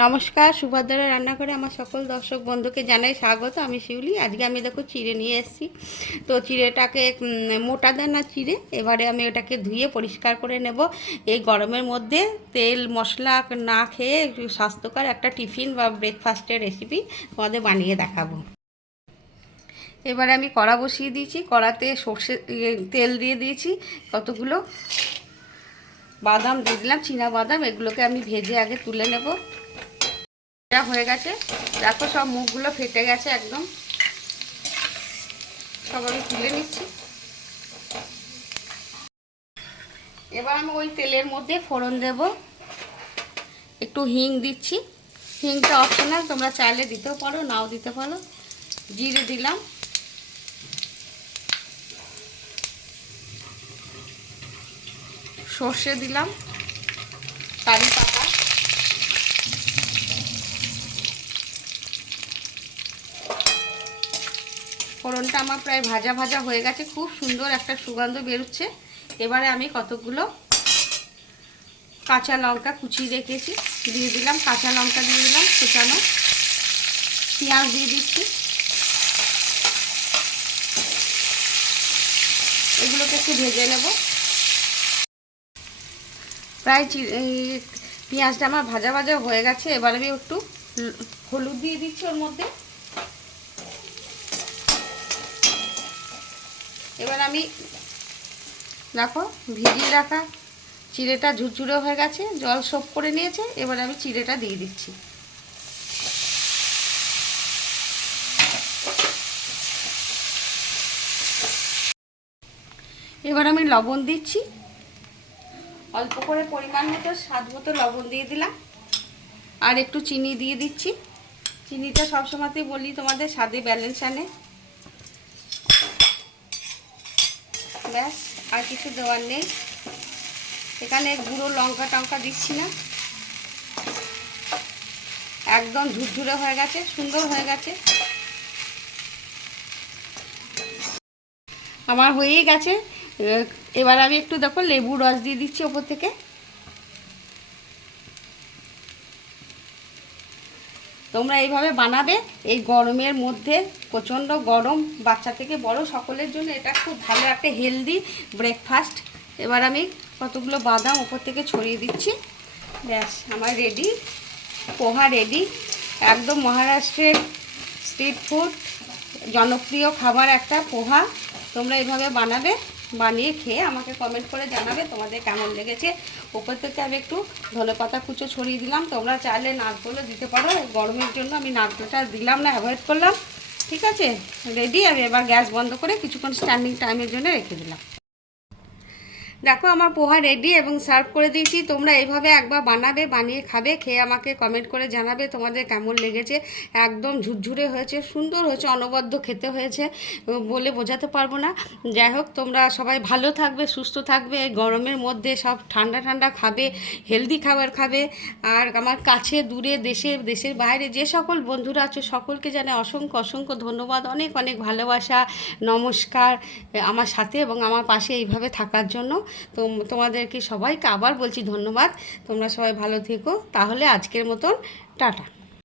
নমস্কার, সুভদ্রা রান্না করে আমার সকল দর্শক বন্ধুকে জানাই স্বাগত। আমি শিউলি। আজকে আমি দেখো চিড়ে নিয়ে এসেছি। তো চিড়েটাকে মোটা দানা চিড়ে, এবারে আমি ওটাকে ধুয়ে পরিষ্কার করে নেব। এই গরমের মধ্যে তেল মশলা না খেয়ে স্বাস্থ্যকর একটা টিফিন বা ব্রেকফাস্টের রেসিপি তোমাদের বানিয়ে দেখাবো। এবারে আমি কড়া বসিয়ে দিয়েছি, কড়াতে সর্ষে তেল দিয়ে দিয়েছি, কতগুলো বাদাম দিয়ে দিলাম, চীনা বাদাম। এগুলোকে আমি ভেজে আগে তুলে নেব। হয়ে গেছে, দেখো সব মুখগুলো ফেটে গেছে একদম, সব আমি তুলে নিচ্ছি। এবার আমি ওই তেলের মধ্যে ফোড়ন দেব, একটু হিং দিচ্ছি। হিংটা অপশনাল, তোমরা চাইলে দিতেও পারো, নাও দিতে পারো। জিরে দিলাম, সর্ষে দিলাম, কারি পাতা, ফোড়নটা আমার প্রায় ভাজা ভাজা হয়ে গেছে, খুব সুন্দর একটা সুগন্ধ বেরোচ্ছে। এবারে আমি কতগুলো কাঁচা লঙ্কা কুচিয়ে রেখেছি দিয়ে দিলাম, কাঁচা লঙ্কা দিয়ে দিলাম কুচানো, পেঁয়াজ দিয়ে দিচ্ছি। এগুলোকে একটু ভেজে নেব। প্রায় পেঁয়াজটা আমার ভাজা ভাজা হয়ে গেছে। এবার আমি একটু হলুদ দিয়ে দিচ্ছি ওর মধ্যে। এবার আমি দেখো ভিজিয়ে রাখা চিড়েটা ঝুরঝুরে হয়ে গেছে, জল সোপ করে নিয়েছে। এবার আমি চিড়েটা দিয়ে দিচ্ছি। এবার আমি লবণ দিচ্ছি, অল্প করে পরিমাণ মতো স্বাদ মতো লবণ দিয়ে দিলাম, আর একটু চিনি দিয়ে দিচ্ছি। চিনিটা সবসময়তেই বলি তোমাদের স্বাদে ব্যালেন্স আনে। ব্যাস, আর কিছু দেওয়ার নেই। এখানে গুঁড়ো লঙ্কা টঙ্কা দিচ্ছি না। একদম ঝুরঝুরে হয়ে গেছে, সুন্দর হয়ে গেছে। আমার হয়েই গেছে। এবার আমি একটু দেখো লেবু রস দিয়ে দিচ্ছি ওপর থেকে। তোমরা এইভাবে বানাবে এই গরমের মধ্যে, প্রচণ্ড গরম, বাচ্চা থেকে বড় সকলের জন্য এটা খুব ভালো একটা হেলদি ব্রেকফাস্ট। এবার আমি কতগুলো বাদাম ওপর থেকে ছড়িয়ে দিচ্ছি। ব্যাস, আমার রেডি, পোহা রেডি। একদম মহারাষ্ট্রের স্ট্রিট ফুড, জনপ্রিয় খাবার একটা পোহা। তোমরা এইভাবে বানাবে, বানিয়ে খেয়ে আমাকে কমেন্ট করে জানাবে তোমাদের কেমন লেগেছে। ওপর থেকে আমি একটু ধনেপাতা কুচো ছড়িয়ে দিলাম, তোমরা চাইলে নারকেলও দিতে পারো। গরমের জন্য আমি নারকেলটা দিলাম না, অ্যাভয়েড করলাম। ঠিক আছে, রেডি। আমি এবার গ্যাস বন্ধ করে কিছুক্ষণ স্ট্যান্ডিং টাইমের জন্য রেখে দিলাম। দেখো আমার পোহা রেডি এবং সার্ভ করে দিয়েছি। তোমরা এইভাবে একবার বানাবে, বানিয়ে খাবে, খেয়ে আমাকে কমেন্ট করে জানাবে তোমাদের কেমন লেগেছে। একদম ঝুরঝুরে হয়েছে, সুন্দর হয়েছে, অনবদ্য খেতে হয়েছে, বলে বোঝাতে পারবো না। যাই হোক, তোমরা সবাই ভালো থাকবে, সুস্থ থাকবে। গরমের মধ্যে সব ঠান্ডা ঠান্ডা খাবে, হেলদি খাবার খাবে। আর আমার কাছে দূরে দেশের বাইরে যে সকল বন্ধুরা আছে সকলকে জানাই অসংখ্য অসংখ্য ধন্যবাদ, অনেক অনেক ভালোবাসা, নমস্কার আমার সাথে এবং আমার পাশে এইভাবে থাকার জন্য। তো তোমাদেরকে সবাইকে আবার বলছি ধন্যবাদ। তোমরা সবাই ভালো থেকো। তাহলে আজকের মতন টাটা।